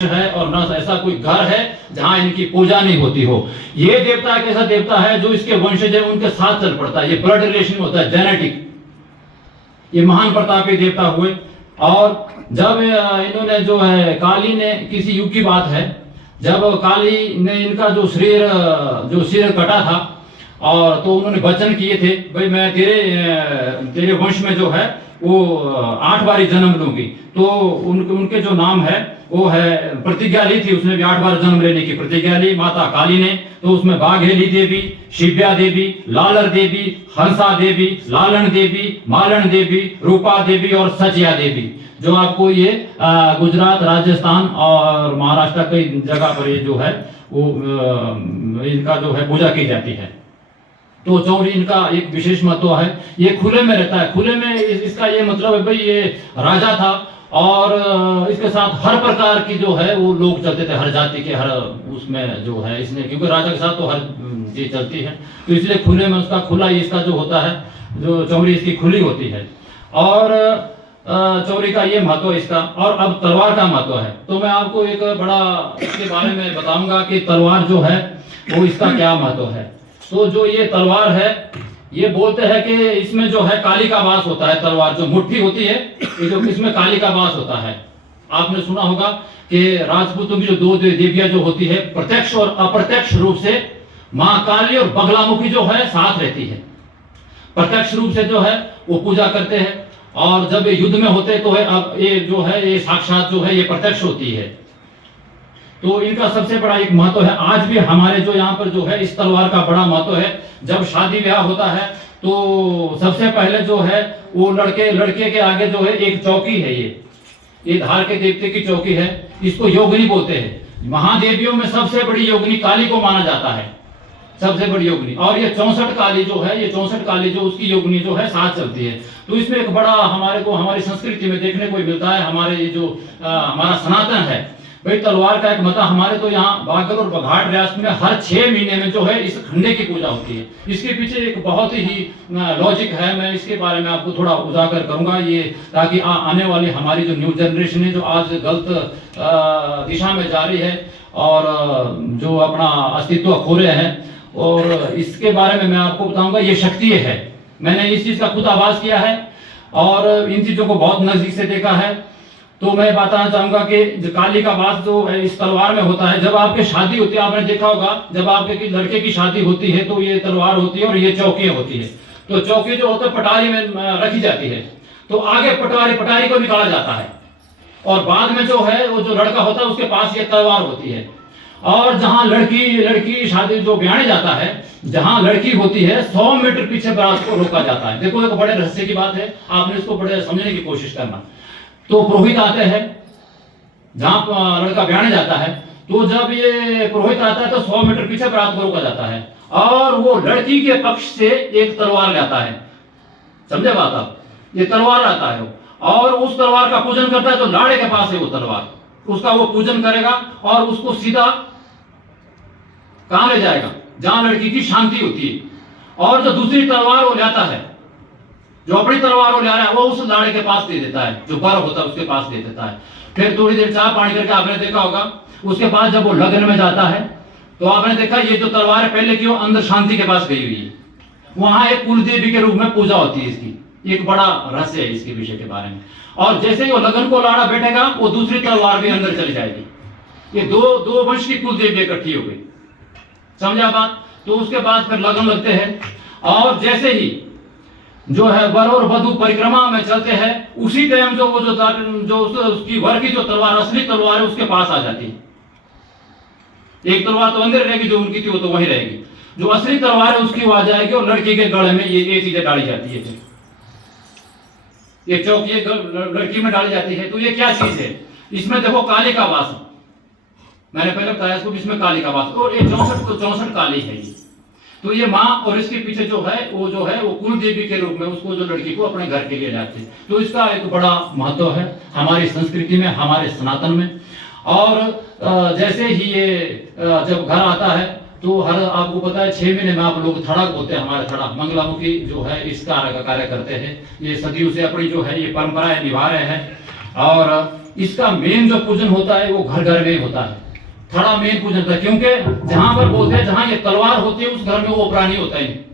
है और न ऐसा कोई घर है जहां इनकी पूजा नहीं होती हो। ये देवता एक ऐसा देवता है जो इसके वंशज है उनके साथ चल पड़ता है, ये ब्लड रिलेशन होता है, जेनेटिक। ये महान प्रतापी देवता हुए। और जब इन्होंने जो है काली ने, किसी युग की बात है, जब काली ने इनका जो सिर कटा था और तो उन्होंने वचन किए थे, भाई मैं तेरे वंश में जो है वो 8 बारी जन्म लूंगी। तो उनके जो नाम है वो है, प्रतिज्ञा ली थी उसने भी 8 बार जन्म लेने की प्रतिज्ञा ली माता काली ने। तो उसमें बाघेली देवी, शिव्या देवी, लालर देवी, हंसा देवी, लालन देवी, मालन देवी, रूपा देवी और सचिया देवी, जो आपको ये गुजरात, राजस्थान और महाराष्ट्र कई जगह पर ये जो है वो इनका जो है पूजा की जाती है। तो चौरी इनका एक विशेष महत्व है। ये खुले में रहता है। खुले में इसका ये मतलब है भाई ये राजा था और इसके साथ हर प्रकार की जो है वो लोग चलते थे, हर जाति के, हर उसमें जो है इसने, क्योंकि राजा के साथ तो हर चीज चलती है, तो इसलिए खुले में उसका खुला इसका जो होता है, जो चौरी इसकी खुली होती है। और चौरी का ये महत्व इसका। और अब तलवार का महत्व है, तो मैं आपको एक बड़ा इसके बारे में बताऊंगा कि तलवार जो है वो इसका क्या महत्व है। तो जो ये तलवार है, ये बोलते हैं कि इसमें जो है काली का वास होता है। तलवार जो मुट्ठी होती है, ये जो इसमें काली का वास होता है। आपने सुना होगा कि राजपूतों की जो 2 देवियां जो होती है, प्रत्यक्ष और अप्रत्यक्ष रूप से मां काली और बगलामुखी जो है साथ रहती है। प्रत्यक्ष रूप से जो है वो पूजा करते हैं, और जब ये युद्ध में होते तो है, अब ये जो है ये साक्षात जो है ये प्रत्यक्ष होती है। तो इनका सबसे बड़ा एक महत्व है। आज भी हमारे जो यहाँ पर जो है इस तलवार का बड़ा महत्व है। जब शादी ब्याह होता है तो सबसे पहले जो है वो लड़के के आगे जो है एक चौकी है, ये धार के देवते की चौकी है। इसको योगिनी बोलते हैं। महादेवियों में सबसे बड़ी योगिनी काली को माना जाता है, सबसे बड़ी योगिनी। और ये 64 काली जो है, ये 64 काली जो उसकी योगिनी जो है साथ चलती है। तो इसमें एक बड़ा हमारे को हमारी संस्कृति में देखने को मिलता है। हमारे ये जो हमारा सनातन है भाई, तलवार का एक मता हमारे तो यहाँ बागल और बघाट रियासत में हर 6 महीने में जो है इस खंडे की पूजा होती है। इसके पीछे एक बहुत ही लॉजिक है, मैं इसके बारे में आपको थोड़ा उजागर करूंगा, ये ताकि आने वाली हमारी जो न्यू जनरेशन है जो आज गलत दिशा में जा रही है और जो अपना अस्तित्व खो रहे हैं, और इसके बारे में मैं आपको बताऊंगा। ये शक्ति है, मैंने इस चीज का खुद आभास किया है और इन चीजों को बहुत नजदीक से देखा है। तो मैं बताना चाहूंगा कि जो काली का वास जो है इस तलवार में होता है। जब आपकी शादी होती है, आपने देखा होगा, जब आपके लड़के की शादी होती है तो ये तलवार होती है और ये चौकियां होती है। तो चौकी जो होता है पटारी में रखी जाती है, तो आगे पटारी को निकाला जाता है और बाद में जो है वो जो लड़का होता है उसके पास ये तलवार होती है। और जहां लड़की शादी जो ब्याने जाता है, जहां लड़की होती है 100 मीटर पीछे बारात को रोका जाता है। देखो एक बड़े रहस्य की बात है, आपने इसको बड़े समझने की कोशिश करना। तो पुरोहित आते हैं जहां लड़का ब्याने जाता है, तो जब ये पुरोहित आता है तो 100 मीटर पीछे बारात को रोका जाता है और वो लड़की के पक्ष से एक तलवार लाता है। समझे बात आप? ये तलवार लाता है और उस तलवार का पूजन करता है। तो लाड़े के पास है वो तलवार, उसका वो पूजन करेगा और उसको सीधा कहां ले जाएगा, जहां लड़की की शांति होती है। और जो दूसरी तलवार वो लाता है, जो अपनी तलवार वो ला रहा है, वो उस लाड़े के पास दे देता है, जो बर होता है उसके पास दे देता है। फिर थोड़ी देर चाय पानी करके आपने देखा होगा, उसके बाद जब वो लगन में जाता है तो आपने देखा ये जो तलवार है पहले की वो अंदर शांति के पास गई हुई है। वहां एक कुलदेवी के रूप में पूजा होती है इसकी। एक बड़ा रहस्य है इसके विषय के बारे में। और जैसे ही वो लगन को लाड़ा बैठेगा, वो दूसरी तलवार भी अंदर चली जाएगी। ये दो वंश की कुलदेवी इकट्ठी हो गई। समझा बात? तो उसके बाद फिर लगन लगते हैं और जैसे ही जो है वर और वधू परिक्रमा में चलते हैं, उसी टाइम जो उसकी वर की जो तलवार, असली तलवार है, उसके पास आ जाती है। एक तलवार तो अंदर रहेगी, जो उनकी थी वो तो वहीं रहेगी। जो असली तलवार है उसकी वो आ जाएगी और लड़की के गले में ये चीजें डाली जाती है। ये चौकी लड़की में डाली जाती है। तो ये क्या चीज है? इसमें देखो काली का वास, मैंने पहले बताया इसको, इसमें काली का वास, और ये 64 काली है ये। तो ये माँ और इसके पीछे जो है वो कुल देवी के रूप में उसको, जो लड़की को अपने घर के लिए लाते हैं। तो इसका एक बड़ा महत्व है हमारी संस्कृति में, हमारे सनातन में। और जैसे ही ये जब घर आता है तो हर आपको पता है 6 महीने में आप लोग थड़ा बोलते हैं, हमारे थड़ा मंगलामुखी जो है इस कार्य का कार्य करते हैं। ये सदियों से अपनी जो है ये परंपराएं निभा रहे हैं। और इसका मेन जो पूजन होता है वो घर घर में होता है, थड़ा मेन पूजन होता है, क्योंकि जहां पर बोलते हैं जहां ये तलवार होती है उस घर में वो प्राणी होता है।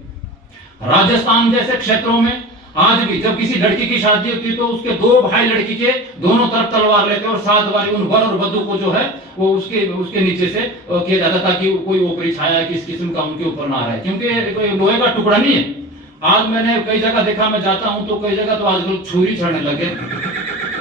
राजस्थान जैसे क्षेत्रों में आज भी जब किसी लड़की की शादी होती है तो उसके दो भाई लड़की के दोनों तरफ तलवार लेते हैं और 7 बार उन वर और वधू को जो है वो उसके नीचे से किया जाता है, ताकि कोई ऊपरी छाया किस किस्म का उनके ऊपर ना रहे, क्योंकि कोई लोहे का टुकड़ा नहीं है। आज मैंने कई जगह देखा, मैं जाता हूं तो कई जगह तो आजकल छुरी छड़ने लगे,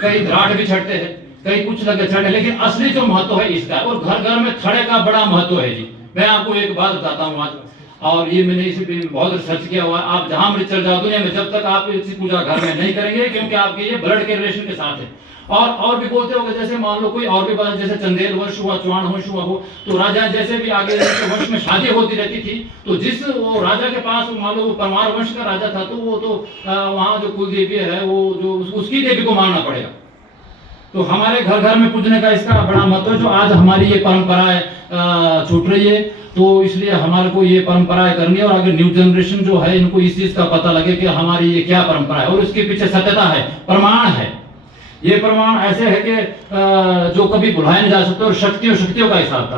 कई राड भी छड़ते हैं, कई कुछ लगे छड़ने, लेकिन असली जो महत्व है इसका, और घर घर में थड़े का बड़ा महत्व है जी। मैं आपको एक बात बताता हूँ आज, और ये मैंने इसे भी बहुत रिसर्च किया हुआ है। आप जहां मृत चल जाओ दुनिया में, जब तक आप इसी पूजा घर में नहीं करेंगे, क्योंकि आपके ये ब्लड के रिलेशन के साथ है। और भी बोलते हो, जैसे मान लो कोई और भी बात, जैसे चंदेल वंश हुआ, चौहान वंश हुआ हो, तो राजा जैसे भी आगे वंश में शादी होती रहती थी, तो जिस वो राजा के पास मान लो परमार वंश का राजा था, तो वो तो वहां जो कुल देवी है वो जो उसकी देवी को मानना पड़ेगा। तो हमारे घर घर में पूजने का इसका बड़ा महत्व है, जो आज हमारी ये परंपराएं छूट रही है, तो इसलिए हमारे को ये परंपराएं करनी है, और आगे न्यू जनरेशन जो है इनको इस चीज का पता लगे कि हमारी ये क्या परंपरा है और उसके पीछे सत्यता है, प्रमाण है। ये प्रमाण ऐसे है कि जो कभी भुलाए नहीं जा सकते, और शक्तियों का हिसाब था।